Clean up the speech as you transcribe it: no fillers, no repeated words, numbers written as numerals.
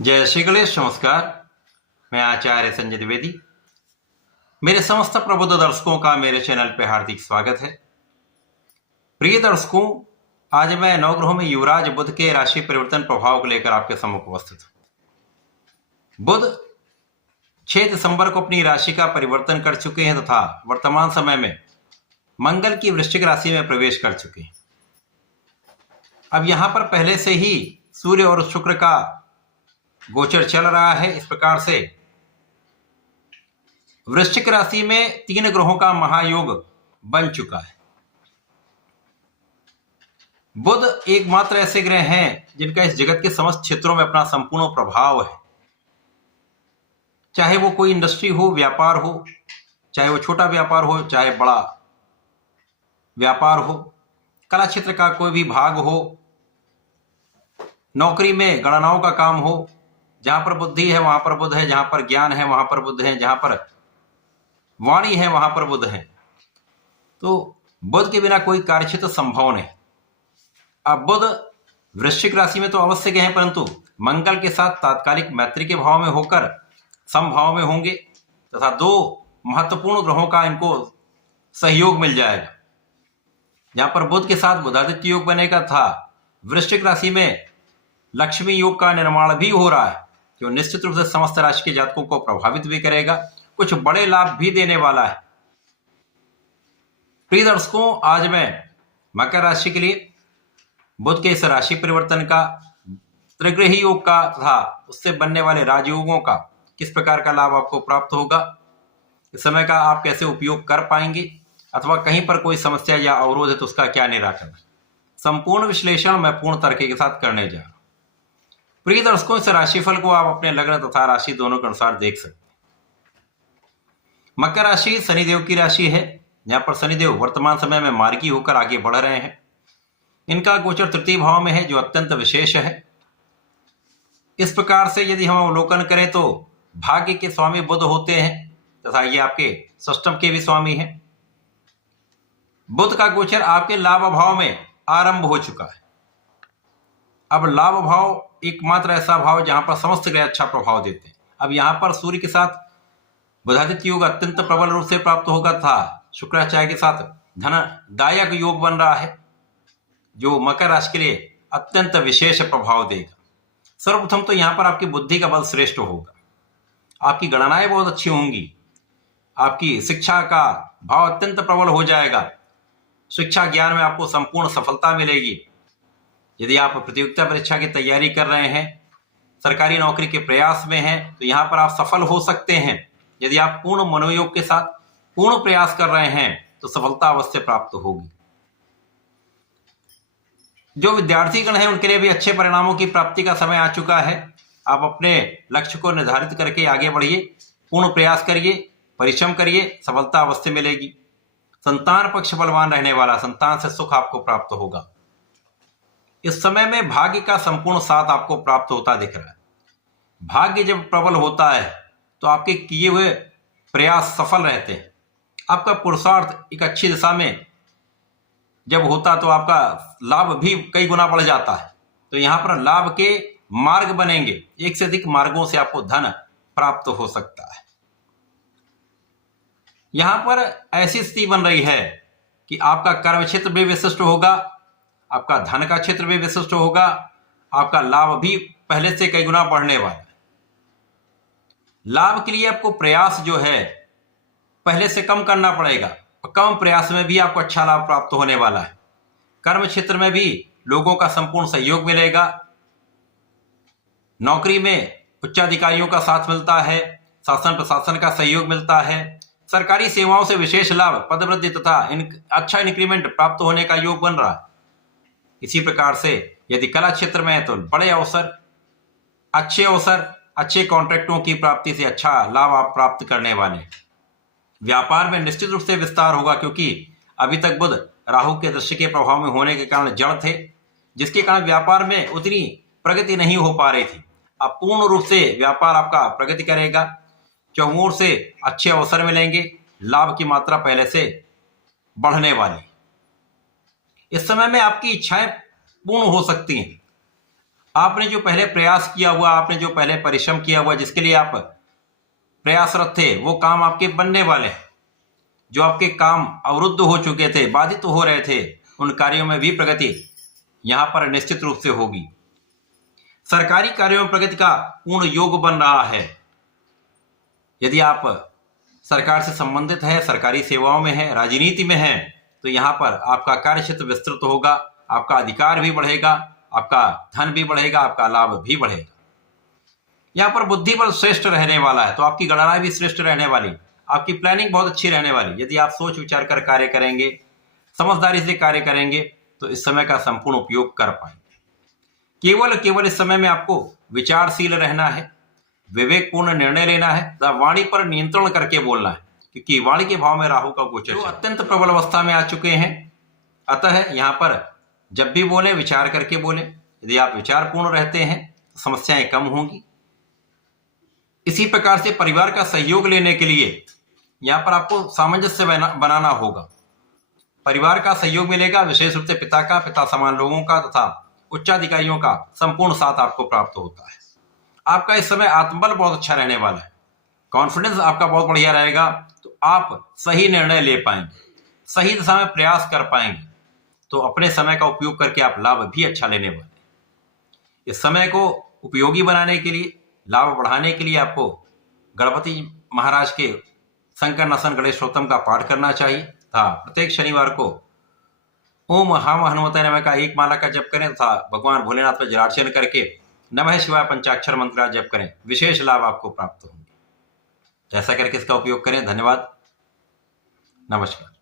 जय श्री गणेश। नमस्कार, मैं आचार्य संजय द्विवेदी। मेरे समस्त प्रबुद्ध दर्शकों का मेरे चैनल पे हार्दिक स्वागत है। प्रिय दर्शकों, आज मैं नवग्रहों में युवराज बुध के राशि परिवर्तन प्रभाव को लेकर आपके सम्मुख उपस्थित हूं। बुध 6 दिसंबर को अपनी राशि का परिवर्तन कर चुके हैं तथा वर्तमान समय में मंगल की वृश्चिक राशि में प्रवेश कर चुके हैं। अब यहां पर पहले से ही सूर्य और शुक्र का गोचर चल रहा है। इस प्रकार से वृश्चिक राशि में 3 ग्रहों का महायोग बन चुका है। बुध एकमात्र ऐसे ग्रह हैं जिनका इस जगत के समस्त क्षेत्रों में अपना संपूर्ण प्रभाव है। चाहे वो कोई इंडस्ट्री हो, व्यापार हो, चाहे वो छोटा व्यापार हो, चाहे बड़ा व्यापार हो, कला क्षेत्र का कोई भी भाग हो, नौकरी में गणनाओं का काम हो, जहां पर बुद्धि है वहां पर बुध है, जहां पर ज्ञान है वहां पर बुध है, जहां पर वाणी है वहां पर बुध है। तो बुध के बिना कोई कार्यक्षेत्र संभव नहीं। अब बुध वृश्चिक राशि में तो अवश्य गए हैं, परंतु मंगल के साथ तात्कालिक मैत्री के भाव में होकर समभाव में होंगे तथा 2 महत्वपूर्ण ग्रहों का इनको सहयोग मिल जाएगा। जहां पर बुध के साथ बुधादित्य योग बनेगा था वृश्चिक राशि में लक्ष्मी योग का निर्माण भी हो रहा है, जो निश्चित रूप से समस्त राशि के जातकों को प्रभावित भी करेगा, कुछ बड़े लाभ भी देने वाला है। प्रिय दर्शकों, आज मैं मकर राशि के लिए बुध के इस राशि परिवर्तन का, त्रिग्रही योग का तथा उससे बनने वाले राजयोगों का किस प्रकार का लाभ आपको प्राप्त होगा, इस समय का आप कैसे उपयोग कर पाएंगे, अथवा कहीं पर कोई समस्या या अवरोध है तो उसका क्या निराकरण, संपूर्ण विश्लेषण मैं पूर्ण तरीके के साथ करने जा रहा हूं। प्रिय दर्शकों, इस राशिफल को आप अपने लग्न तथा राशि दोनों के अनुसार देख सकते हैं। मकर राशि शनिदेव की राशि है। यहां पर शनिदेव वर्तमान समय में मार्गी होकर आगे बढ़ रहे हैं। इनका गोचर तृतीय भाव में है, जो अत्यंत विशेष है। इस प्रकार से यदि हम अवलोकन करें तो भाग्य के स्वामी बुध होते हैं तथा ये आपके षष्टम के भी स्वामी हैं। बुध का गोचर आपके लाभ भाव में आरंभ हो चुका है। अब लाभ भाव एकमात्र ऐसा भाव जहां पर समस्त ग्रह अच्छा प्रभाव देते हैं। अब यहां पर सूर्य के साथ बुधादित्य योग अत्यंत प्रबल रूप से प्राप्त होगा था। शुक्राचार्य के साथ धनदायक योग बन रहा है, जो मकर राशि के लिए अत्यंत विशेष प्रभाव देगा। सर्वप्रथम तो यहां पर आपकी बुद्धि का बल श्रेष्ठ होगा, आपकी गणनाएं बहुत अच्छी होंगी, आपकी शिक्षा का भाव अत्यंत प्रबल हो जाएगा, शिक्षा ज्ञान में आपको संपूर्ण सफलता मिलेगी। यदि आप प्रतियोगिता परीक्षा की तैयारी कर रहे हैं, सरकारी नौकरी के प्रयास में हैं, तो यहां पर आप सफल हो सकते हैं। यदि आप पूर्ण मनोयोग के साथ पूर्ण प्रयास कर रहे हैं तो सफलता अवश्य प्राप्त होगी। जो विद्यार्थीगण हैं उनके लिए भी अच्छे परिणामों की प्राप्ति का समय आ चुका है। आप अपने लक्ष्य को निर्धारित करके आगे बढ़िए, पूर्ण प्रयास करिए, परिश्रम करिए, सफलता अवश्य मिलेगी। संतान पक्ष बलवान रहने वाला, संतान से सुख आपको प्राप्त होगा। इस समय में भाग्य का संपूर्ण साथ आपको प्राप्त होता दिख रहा है। भाग्य जब प्रबल होता है तो आपके किए हुए प्रयास सफल रहते हैं। आपका पुरुषार्थ एक अच्छी दिशा में जब होता तो आपका लाभ भी कई गुना बढ़ जाता है। तो यहां पर लाभ के मार्ग बनेंगे, एक से अधिक मार्गों से आपको धन प्राप्त हो सकता है। यहां पर ऐसी स्थिति बन रही है कि आपका कर्म क्षेत्र भी विशिष्ट होगा, आपका धन का क्षेत्र भी विशिष्ट होगा, आपका लाभ भी पहले से कई गुना बढ़ने वाला है। लाभ के लिए आपको प्रयास जो है पहले से कम करना पड़ेगा, और कम प्रयास में भी आपको अच्छा लाभ प्राप्त होने वाला है। कर्म क्षेत्र में भी लोगों का संपूर्ण सहयोग मिलेगा। नौकरी में उच्चाधिकारियों का साथ मिलता है, शासन प्रशासन का सहयोग मिलता है। सरकारी सेवाओं से विशेष लाभ, पदवृद्धि तथा अच्छा इंक्रीमेंट प्राप्त होने का योग बन रहा है। इसी प्रकार से यदि कला क्षेत्र में है तो बड़े अवसर, अच्छे कॉन्ट्रैक्टों की प्राप्ति से अच्छा लाभ आप प्राप्त करने वाले। व्यापार में निश्चित रूप से विस्तार होगा, क्योंकि अभी तक बुध राहु के दृष्टि के प्रभाव में होने के कारण जड़ थे, जिसके कारण व्यापार में उतनी प्रगति नहीं हो पा रही थी। अब पूर्ण रूप से व्यापार आपका प्रगति करेगा, चौमूर से अच्छे अवसर मिलेंगे, लाभ की मात्रा पहले से बढ़ने वाली। इस समय में आपकी इच्छाएं पूर्ण हो सकती हैं। आपने जो पहले प्रयास किया हुआ, आपने जो पहले परिश्रम किया हुआ, जिसके लिए आप प्रयासरत थे, वो काम आपके बनने वाले हैं। जो आपके काम अवरुद्ध हो चुके थे, बाधित हो रहे थे, उन कार्यों में भी प्रगति यहां पर निश्चित रूप से होगी। सरकारी कार्यों में प्रगति का पूर्ण योग बन रहा है। यदि आप सरकार से संबंधित है, सरकारी सेवाओं में है, राजनीति में है, तो यहाँ पर आपका कार्य क्षेत्र विस्तृत होगा, आपका अधिकार भी बढ़ेगा, आपका धन भी बढ़ेगा, आपका लाभ भी बढ़ेगा। यहाँ पर बुद्धि बल श्रेष्ठ रहने वाला है, तो आपकी गणना भी श्रेष्ठ रहने वाली, आपकी प्लानिंग बहुत अच्छी रहने वाली। यदि आप सोच विचार कर कार्य करेंगे, समझदारी से कार्य करेंगे, तो इस समय का संपूर्ण उपयोग कर पाएंगे। केवल इस समय में आपको विचारशील रहना है, विवेकपूर्ण निर्णय लेना है, वाणी पर नियंत्रण करके बोलना है, क्योंकि वाणी के भाव में राहु का गोचर जो अत्यंत प्रबल अवस्था में आ चुके हैं। अतः यहाँ पर जब भी बोले विचार करके बोले। यदि आप विचारपूर्ण रहते हैं तो समस्याएं कम होंगी। इसी प्रकार से परिवार का सहयोग लेने के लिए यहाँ पर आपको सामंजस्य बनाना होगा। परिवार का सहयोग मिलेगा, विशेष रूप से पिता समान लोगों का तथा उच्चाधिकारियों का संपूर्ण साथ आपको प्राप्त होता है। आपका इस समय आत्मबल बहुत अच्छा रहने वाला है, कॉन्फिडेंस आपका बहुत बढ़िया रहेगा, तो आप सही निर्णय ले पाएंगे, सही दिशा में प्रयास कर पाएंगे, तो अपने समय का उपयोग करके आप लाभ भी अच्छा लेने वाले। इस समय को उपयोगी बनाने के लिए, लाभ बढ़ाने के लिए आपको गणपति महाराज के शंकर नसन गणेशोत्तम का पाठ करना चाहिए तथा प्रत्येक शनिवार को ओम हम हनुमते नमः का एक माला का जप करें तथा भगवान भोलेनाथ पर जलार्चन करके नमः शिवाय पंचाक्षर मंत्र का जप करें। विशेष लाभ आपको प्राप्त होंगे। ऐसा करके इसका उपयोग करें। धन्यवाद, नमस्कार।